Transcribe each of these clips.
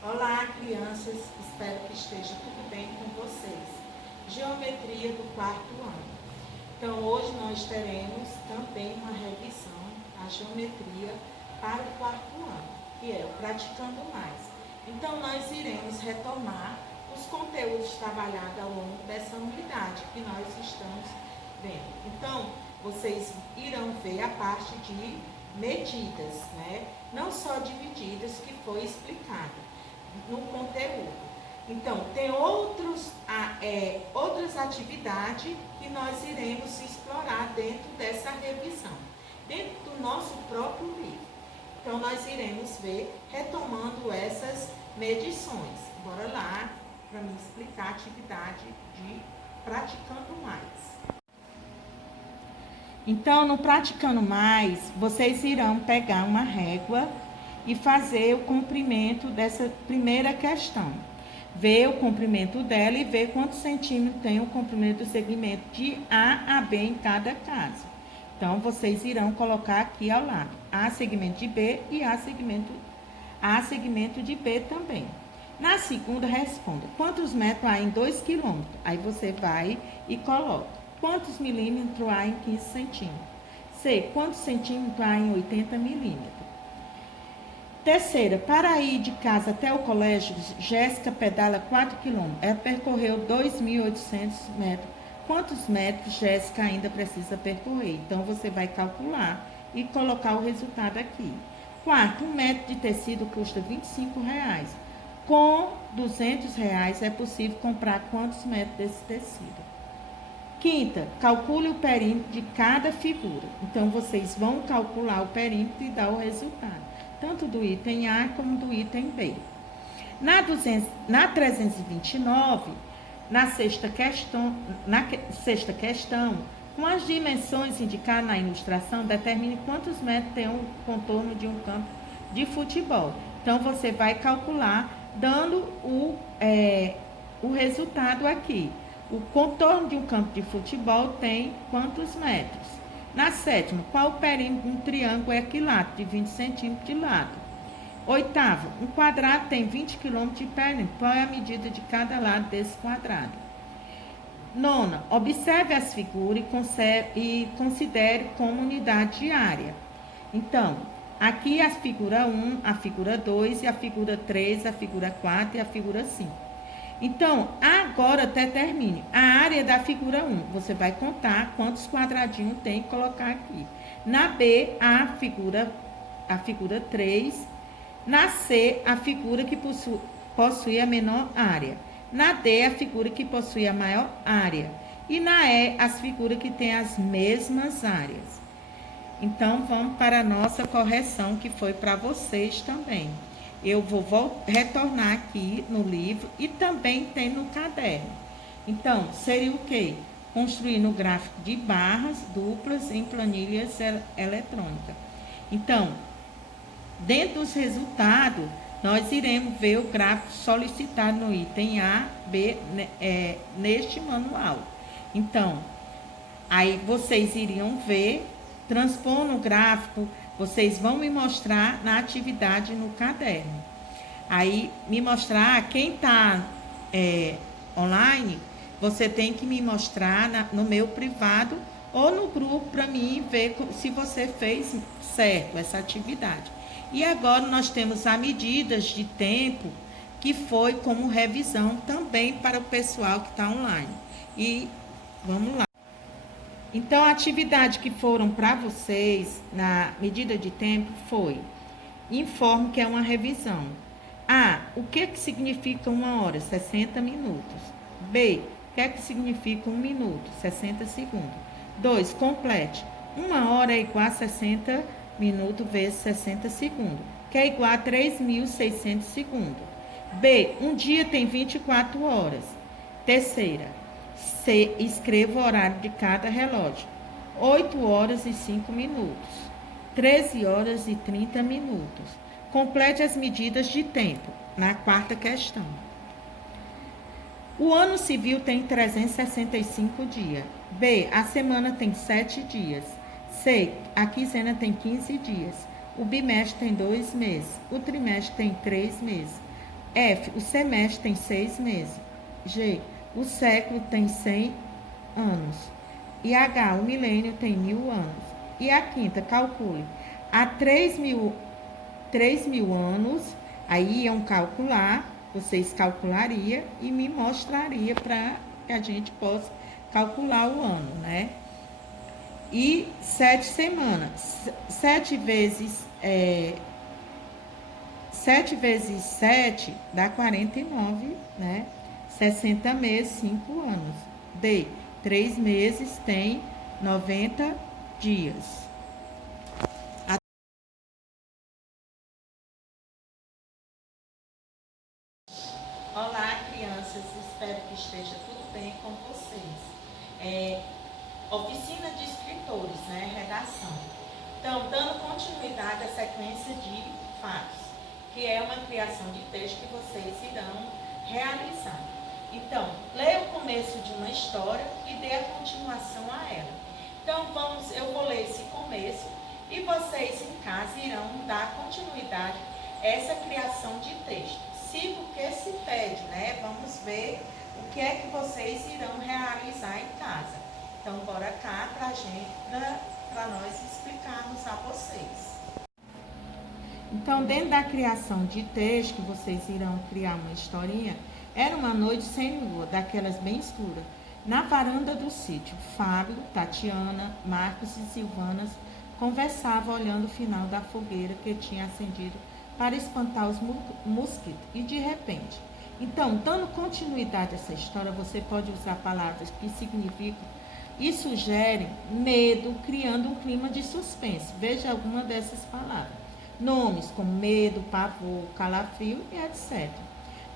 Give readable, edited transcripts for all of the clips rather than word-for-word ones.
Olá, crianças, espero que esteja tudo bem com vocês. Geometria do quarto ano. Então, hoje nós teremos também uma revisão, a geometria para o quarto ano, que é o Praticando Mais. Então, nós iremos retomar os conteúdos trabalhados ao longo dessa unidade que nós estamos vendo. Então, vocês irão ver a parte de medidas, né? Não só de medidas que foi explicado no conteúdo. Então, tem outras atividades que nós iremos explorar dentro dessa revisão, dentro do nosso próprio livro. Então, nós iremos ver, retomando essas medições. Bora lá para me explicar a atividade de Praticando Mais. Então, no Praticando Mais, vocês irão pegar uma régua e fazer o comprimento dessa primeira questão. Ver o comprimento dela e ver quantos centímetros tem o comprimento do segmento de A a B em cada caso. Então, vocês irão colocar aqui ao lado A segmento de B e A segmento de B também. Na segunda, responda: quantos metros há em 2 quilômetros? Aí você vai e coloca: quantos milímetros há em 15 centímetros? C, quantos centímetros há em 80 milímetros? Terceira, para ir de casa até o colégio, Jéssica pedala 4 quilômetros. Ela percorreu 2.800 metros. Quantos metros Jéssica ainda precisa percorrer? Então, você vai calcular e colocar o resultado aqui. Quarto, um metro de tecido custa R$25. Com R$200 é possível comprar quantos metros desse tecido? Quinta, calcule o perímetro de cada figura. Então, vocês vão calcular o perímetro e dar o resultado, tanto do item A como do item B. Na 329, na sexta questão, com as dimensões indicadas na ilustração, determine quantos metros tem o contorno de um campo de futebol. Então, você vai calcular dando o resultado aqui. O contorno de um campo de futebol tem quantos metros? Na sétima, qual o perímetro de um triângulo equilátero de 20 centímetros de lado? Oitavo, um quadrado tem 20 quilômetros de perímetro. Qual é a medida de cada lado desse quadrado? Nona, observe as figuras e considere como unidade de área. Então, aqui a figura 1, a figura 2, a figura 3, a figura 4 e a figura 5. Então, agora até termine. A área da figura 1, você vai contar quantos quadradinhos tem e colocar aqui. Na B, a figura 3. Na C, a figura que possui a menor área. Na D, a figura que possui a maior área. E na E, as figuras que têm as mesmas áreas. Então, vamos para a nossa correção, que foi para vocês também. Eu vou retornar aqui no livro e também tem no caderno. Então, seria o quê? Construir no gráfico de barras duplas em planilhas eletrônicas. Então, dentro dos resultados, nós iremos ver o gráfico solicitado no item A, B, neste manual. Então, aí vocês iriam ver, transpor no gráfico. Vocês vão me mostrar na atividade no caderno. Aí, me mostrar, quem está online, você tem que me mostrar no meu privado ou no grupo para mim ver se você fez certo essa atividade. E agora nós temos as medidas de tempo, que foi como revisão também para o pessoal que está online. E vamos lá. Então, a atividade que foram para vocês na medida de tempo foi: informe que é uma revisão. A, o que significa 1 hora? 60 minutos. B, o que significa 1 minuto? 60 segundos. 2, complete. 1 hora é igual a 60 minutos vezes 60 segundos, que é igual a 3.600 segundos. B, um dia tem 24 horas. Terceira, C, escreva o horário de cada relógio: 8 horas e 5 minutos, 13 horas e 30 minutos. Complete as medidas de tempo na quarta questão. O ano civil tem 365 dias. B, a semana tem 7 dias. C, a quinzena tem 15 dias. O bimestre tem 2 meses. O trimestre tem 3 meses. F, o semestre tem 6 meses. G, o século tem 100 anos. E H, o milênio tem 1000 anos. E a quinta, calcule. Há 3.000 anos, aí iam calcular, vocês calculariam e me mostraria para que a gente possa calcular o ano, né? E 7 semanas. 7 vezes 7 dá 49, né? 60 meses, 5 anos. D, 3 meses tem 90 dias. Olá, crianças. Espero que esteja tudo bem com vocês. Oficina de escritores, né? Redação. Então, dando continuidade à sequência de fatos, que é uma criação de texto que vocês irão realizar. Então, leia o começo de uma história e dê a continuação a ela. Então, eu vou ler esse começo e vocês em casa irão dar continuidade a essa criação de texto. Siga o que se pede, né? Vamos ver o que é que vocês irão realizar em casa. Então, bora cá para nós explicarmos a vocês. Então, dentro da criação de texto, vocês irão criar uma historinha. Era uma noite sem lua, daquelas bem escuras. Na varanda do sítio, Fábio, Tatiana, Marcos e Silvanas conversavam olhando o final da fogueira que tinha acendido para espantar os mosquitos. E de repente, então, dando continuidade a essa história, você pode usar palavras que significam e sugerem medo, criando um clima de suspense. Veja alguma dessas palavras. Nomes como medo, pavor, calafrio e etc.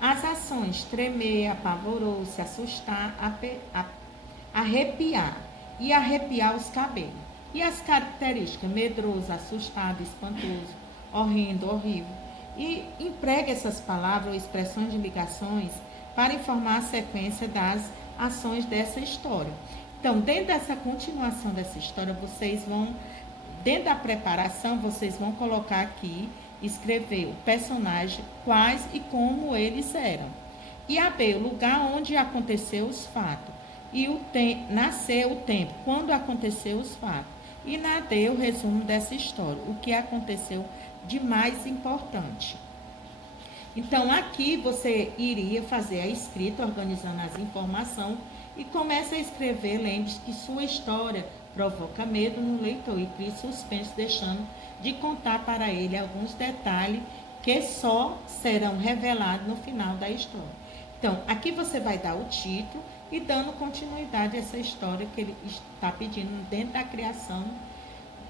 As ações: tremer, apavorou-se, assustar, arrepiar e arrepiar os cabelos. E as características: medroso, assustado, espantoso, horrendo, horrível. E emprega essas palavras ou expressões de ligações para informar a sequência das ações dessa história. Então, dentro dessa continuação dessa história, dentro da preparação, vocês vão colocar aqui, escrever o personagem, quais e como eles eram. E a B, o lugar onde aconteceu os fatos. E nasceu o tempo, quando aconteceu os fatos. E na D, o resumo dessa história, o que aconteceu de mais importante. Então, aqui você iria fazer a escrita, organizando as informações, e começa a escrever. Lembre-se que sua história provoca medo no leitor e cria suspense, deixando de contar para ele alguns detalhes que só serão revelados no final da história. Então, aqui você vai dar o título e dando continuidade a essa história que ele está pedindo dentro da criação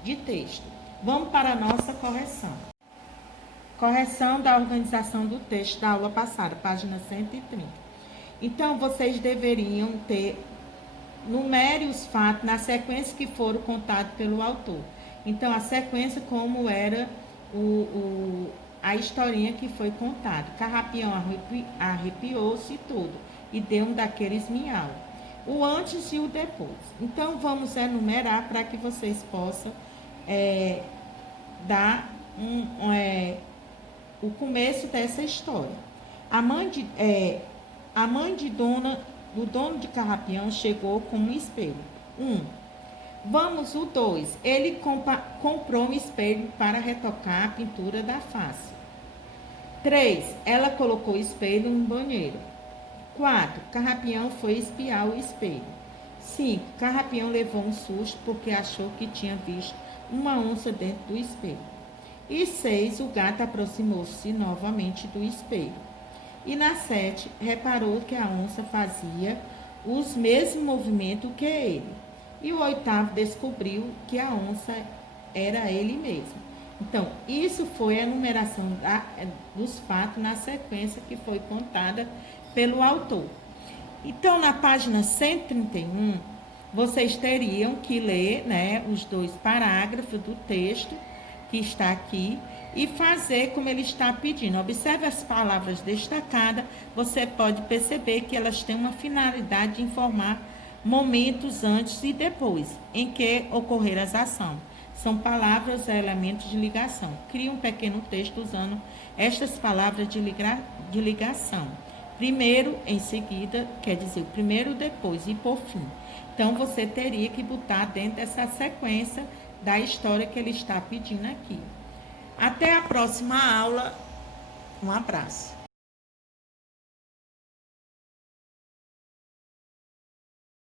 de texto. Vamos para a nossa correção. Correção da organização do texto da aula passada, página 130. Então, vocês deveriam numere os fatos na sequência que foram contados pelo autor. Então, a sequência como era a historinha que foi contada. Carrapião arrepiou-se tudo e deu um daqueles miau. O antes e o depois. Então, vamos enumerar para que vocês possam dar o começo dessa história. A mãe do dono de Carrapião chegou com um espelho. 2. 2. Ele comprou um espelho para retocar a pintura da face. 3. Ela colocou o espelho no banheiro. 4. Carrapião foi espiar o espelho. 5. Carrapião levou um susto porque achou que tinha visto uma onça dentro do espelho. E 6. O gato aproximou-se novamente do espelho. E na 7, reparou que a onça fazia os mesmos movimentos que ele. E o 8, descobriu que a onça era ele mesmo. Então, isso foi a enumeração dos fatos na sequência que foi contada pelo autor. Então, na página 131, vocês teriam que ler, né, os 2 parágrafos do texto que está aqui e fazer como ele está pedindo. Observe as palavras destacadas, você pode perceber que elas têm uma finalidade de informar momentos antes e depois em que ocorrer as ações. são palavras ou elementos de ligação. Crie um pequeno texto usando estas palavras de ligação. Primeiro, em seguida, quer dizer, o primeiro, depois e por fim. Então, você teria que botar dentro dessa sequência da história que ele está pedindo aqui. Até a próxima aula. Um abraço.